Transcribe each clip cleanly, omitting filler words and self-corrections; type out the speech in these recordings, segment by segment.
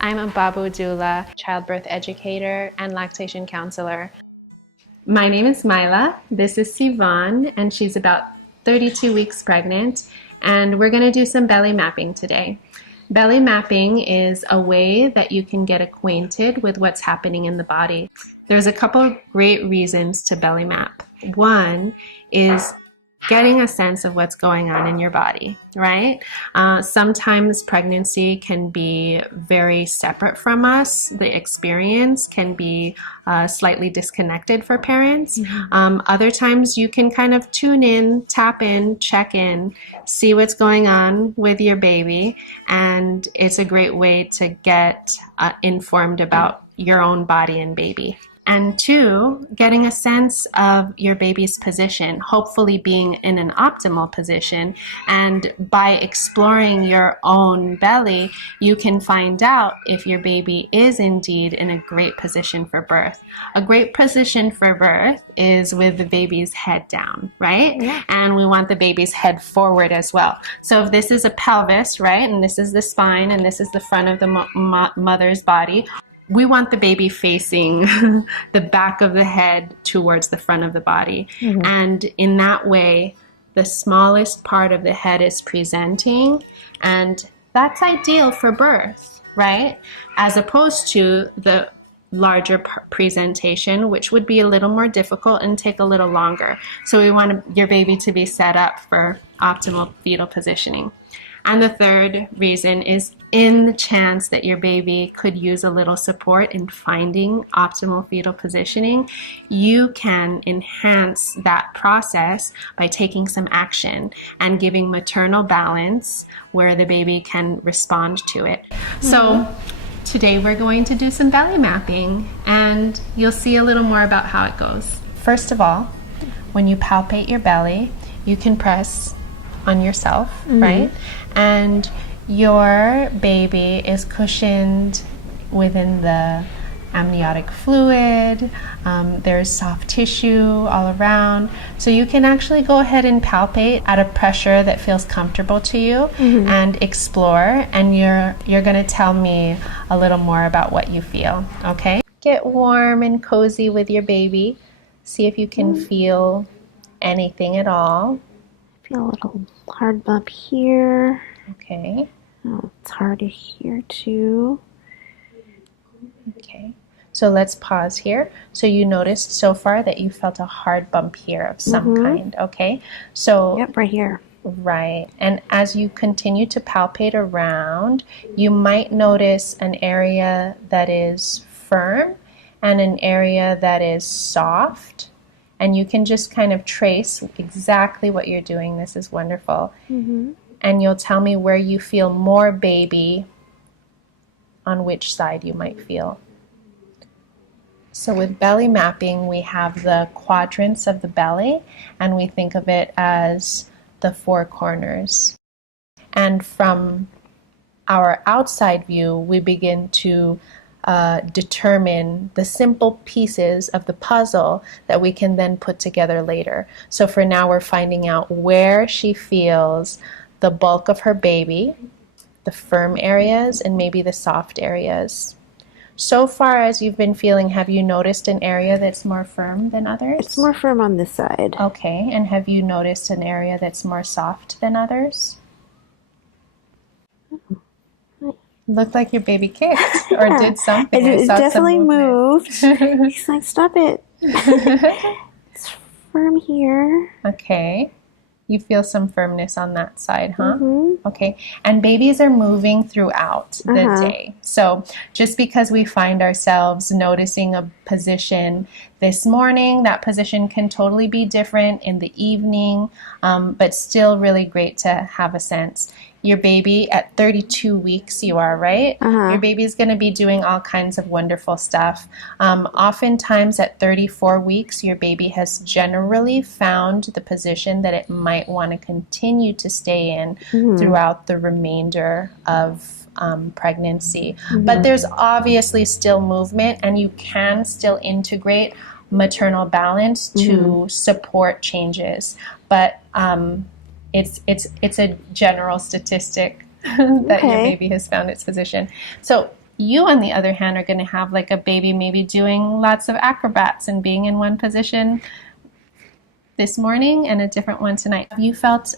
I'm a Babu doula, childbirth educator, and lactation counselor. My name is Mila. This is Sivan, and she's about 32 weeks pregnant, and we're going to do some belly mapping today. Belly mapping is a way that you can get acquainted with what's happening in the body. There's a couple great reasons to belly map. One is getting a sense of what's going on in your body, right? Sometimes pregnancy can be very separate from us. The experience can be slightly disconnected for parents. Other times you can kind of tune in, tap in, check in, see what's going on with your baby. And it's a great way to get informed about your own body and baby. And two, getting a sense of your baby's position, hopefully being in an optimal position. And by exploring your own belly, you can find out if your baby is indeed in a great position for birth. A great position for birth is with the baby's head down, right? Yeah. And we want the baby's head forward as well. So if this is a pelvis, right, and this is the spine, and this is the front of the mother's body, we want the baby facing the back of the head towards the front of the body. And in that way, the smallest part of the head is presenting, and that's ideal for birth, right? As opposed to the larger presentation, which would be a little more difficult and take a little longer. So we want your baby to be set up for optimal fetal positioning. And the third reason is in the chance that your baby could use a little support in finding optimal fetal positioning, you can enhance that process by taking some action and giving maternal balance where the baby can respond to it. So today we're going to do some belly mapping, and you'll see a little more about how it goes. First of all, when you palpate your belly, you can press on yourself, right? And your baby is cushioned within the amniotic fluid. There's soft tissue all around. So you can actually go ahead and palpate at a pressure that feels comfortable to you and explore. And you're going to tell me a little more about what you feel, okay? Get warm and cozy with your baby. See if you can feel anything at all. A little hard bump here. Okay. Oh, it's hard here too. Okay. So let's pause here. So you noticed so far that you felt a hard bump here of some kind. Okay. So yep, right here. Right. And as you continue to palpate around, you might notice an area that is firm and an area that is soft. And you can just kind of trace exactly what you're doing. This is wonderful. And you'll tell me where you feel more baby, on which side you might feel. So with belly mapping, we have the quadrants of the belly, and we think of it as the four corners. And from our outside view, we begin to determine the simple pieces of the puzzle that we can then put together later. So for now, we're finding out where she feels the bulk of her baby, the firm areas, and maybe the soft areas. So far as you've been feeling, have you noticed an area that's more firm than others? It's more firm on this side. Okay, and have you noticed an area that's more soft than others? Looked like your baby kicked or did something. It definitely moved. He's like, stop it. It's firm here. Okay. You feel some firmness on that side, huh? Okay. And babies are moving throughout the day. So just because we find ourselves noticing a position this morning, that position can totally be different in the evening, but still really great to have a sense. Your baby at 32 weeks, you are, right? Your baby's going to be doing all kinds of wonderful stuff. Oftentimes at 34 weeks, your baby has generally found the position that it might want to continue to stay in throughout the remainder of pregnancy. But there's obviously still movement, and you can still integrate maternal balance to support changes. But it's a general statistic that your baby has found its position. So You, on the other hand, are going to have like a baby maybe doing lots of acrobats and being in one position this morning and a different one tonight. Have you felt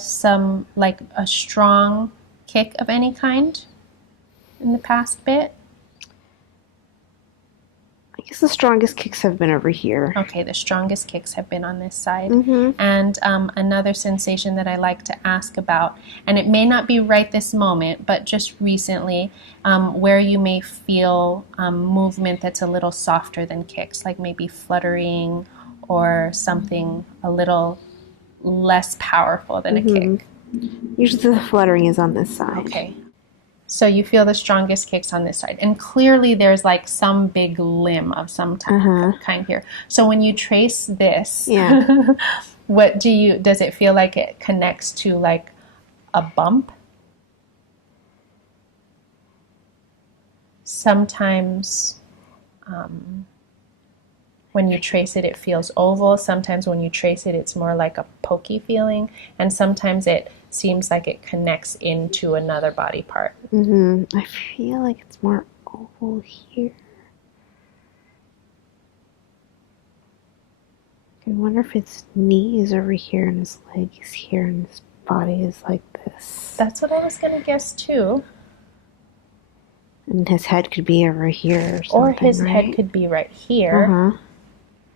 some, like a strong kick of any kind in the past bit? I guess the strongest kicks have been over here. Okay, the strongest kicks have been on this side. Mm-hmm. And another sensation that I like to ask about, and it may not be right this moment, but just recently, where you may feel movement that's a little softer than kicks, like maybe fluttering or something a little less powerful than a kick. Usually the fluttering is on this side. Okay. So you feel the strongest kicks on this side. And clearly there's like some big limb of some kind here. So when you trace this, what does it feel like it connects to like a bump? Sometimes when you trace it, it feels oval. Sometimes when you trace it, it's more like a pokey feeling. And sometimes it seems like it connects into another body part. I feel like it's more oval here. I wonder if his knee is over here and his leg is here and his body is like this. That's what I was going to guess too. And his head could be over here or something, or his right? head could be right here,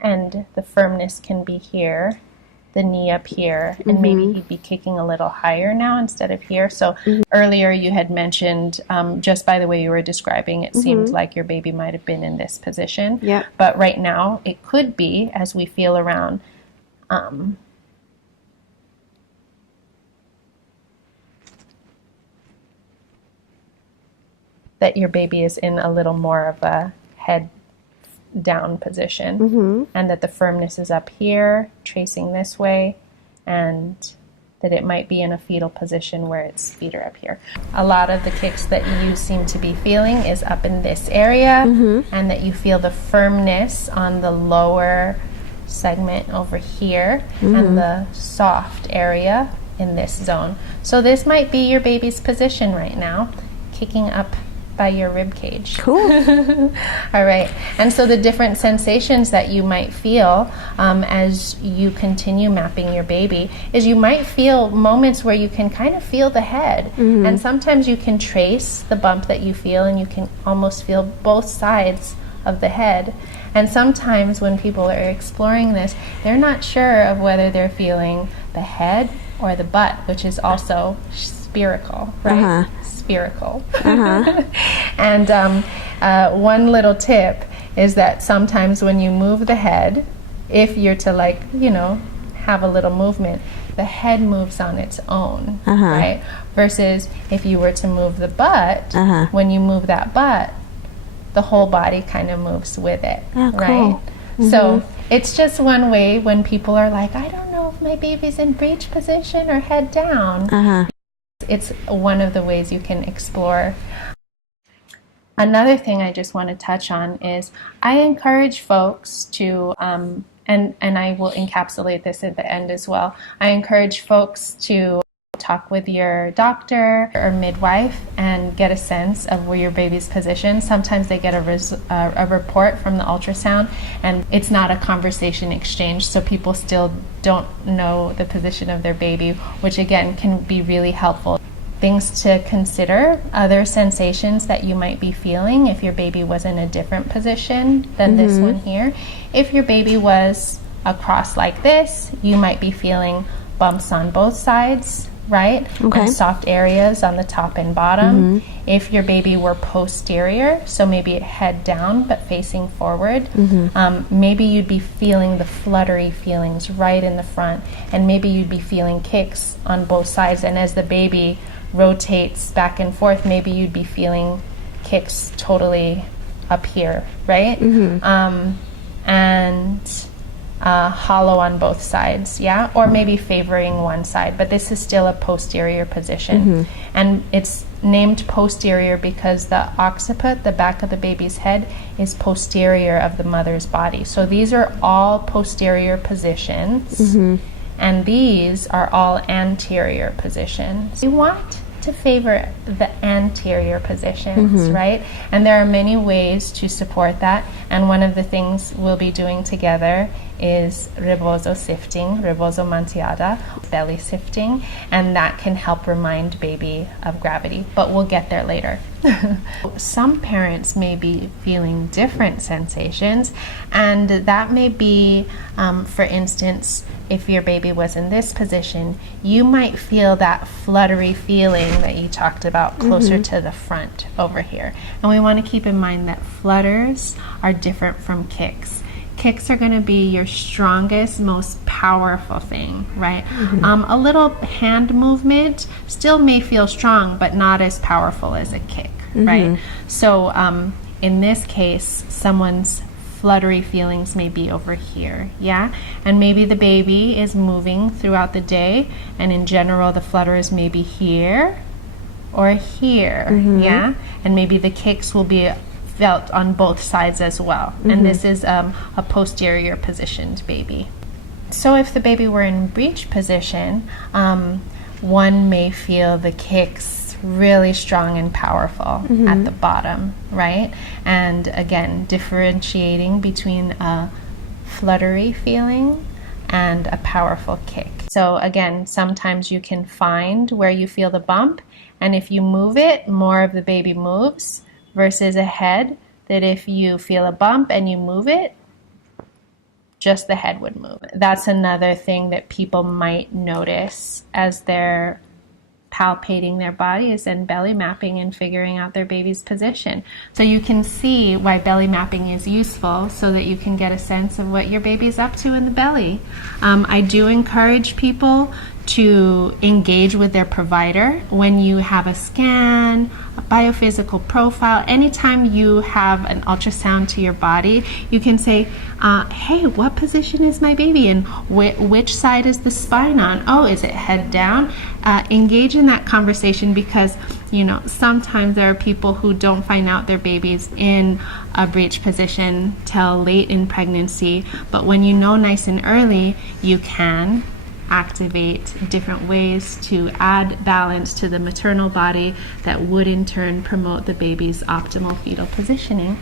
and the firmness can be here, the knee up here, and maybe he'd be kicking a little higher now instead of here. So earlier you had mentioned, just by the way you were describing, it seemed like your baby might have been in this position. Yep. But right now it could be, as we feel around, that your baby is in a little more of a head down position, and that the firmness is up here, tracing this way, and that it might be in a fetal position where its feet are up here. A lot of the kicks that you seem to be feeling is up in this area, and that you feel the firmness on the lower segment over here, and the soft area in this zone. So this might be your baby's position right now, kicking up by your rib cage. Cool. All right. And so the different sensations that you might feel as you continue mapping your baby is you might feel moments where you can kind of feel the head. And sometimes you can trace the bump that you feel, and you can almost feel both sides of the head. And sometimes when people are exploring this, they're not sure of whether they're feeling the head or the butt, which is also spherical, right? Spherical. And one little tip is that sometimes when you move the head, if you're to, like, you know, have a little movement, the head moves on its own, right? Versus if you were to move the butt, when you move that butt, the whole body kind of moves with it, right? So it's just one way when people are like, I don't know if my baby's in breech position or head down. It's one of the ways you can explore. Another thing I just want to touch on is I encourage folks to, and I will encapsulate this at the end as well, I encourage folks to talk with your doctor or midwife and get a sense of where your baby's position. Sometimes they get a report from the ultrasound, and it's not a conversation exchange, so people still don't know the position of their baby, which again can be really helpful. Things to consider, other sensations that you might be feeling if your baby was in a different position than this one here. If your baby was across like this, you might be feeling bumps on both sides, right? And soft areas on the top and bottom. If your baby were posterior, so maybe head down but facing forward, maybe you'd be feeling the fluttery feelings right in the front, and maybe you'd be feeling kicks on both sides, and as the baby rotates back and forth, maybe you'd be feeling kicks totally up here, right? And hollow on both sides, or maybe favoring one side, but this is still a posterior position. And it's named posterior because the occiput, the back of the baby's head, is posterior of the mother's body. So these are all posterior positions, and these are all anterior positions. You want to favor the anterior positions, right? And there are many ways to support that. And one of the things we'll be doing together is rebozo sifting, rebozo manteada, belly sifting, and that can help remind baby of gravity, but we'll get there later. Some parents may be feeling different sensations, and that may be, for instance, if your baby was in this position, you might feel that fluttery feeling that you talked about closer to the front over here. And we want to keep in mind that flutters are different from kicks. Kicks are going to be your strongest, most powerful thing, right? A little hand movement still may feel strong, but not as powerful as a kick, right? So in this case, someone's fluttery feelings may be over here, yeah? And maybe the baby is moving throughout the day, and in general, the flutters may be here or here, yeah? And maybe the kicks will be felt on both sides as well. And this is a posterior positioned baby. So if the baby were in breech position, one may feel the kicks really strong and powerful at the bottom, right? And again, differentiating between a fluttery feeling and a powerful kick. So again, sometimes you can find where you feel the bump, and if you move it, more of the baby moves, versus a head that if you feel a bump and you move it, just the head would move. That's another thing that people might notice as they're palpating their body, is then belly mapping and figuring out their baby's position. So you can see why belly mapping is useful, so that you can get a sense of what your baby's up to in the belly. I do encourage people to engage with their provider when you have a scan, a biophysical profile. Anytime you have an ultrasound to your body, you can say, hey, what position is my baby in? Which side is the spine on? Oh, is it head down? Engage in that conversation, because sometimes there are people who don't find out their baby's in a breech position till late in pregnancy, but when you know nice and early, you can activate different ways to add balance to the maternal body that would in turn promote the baby's optimal fetal positioning.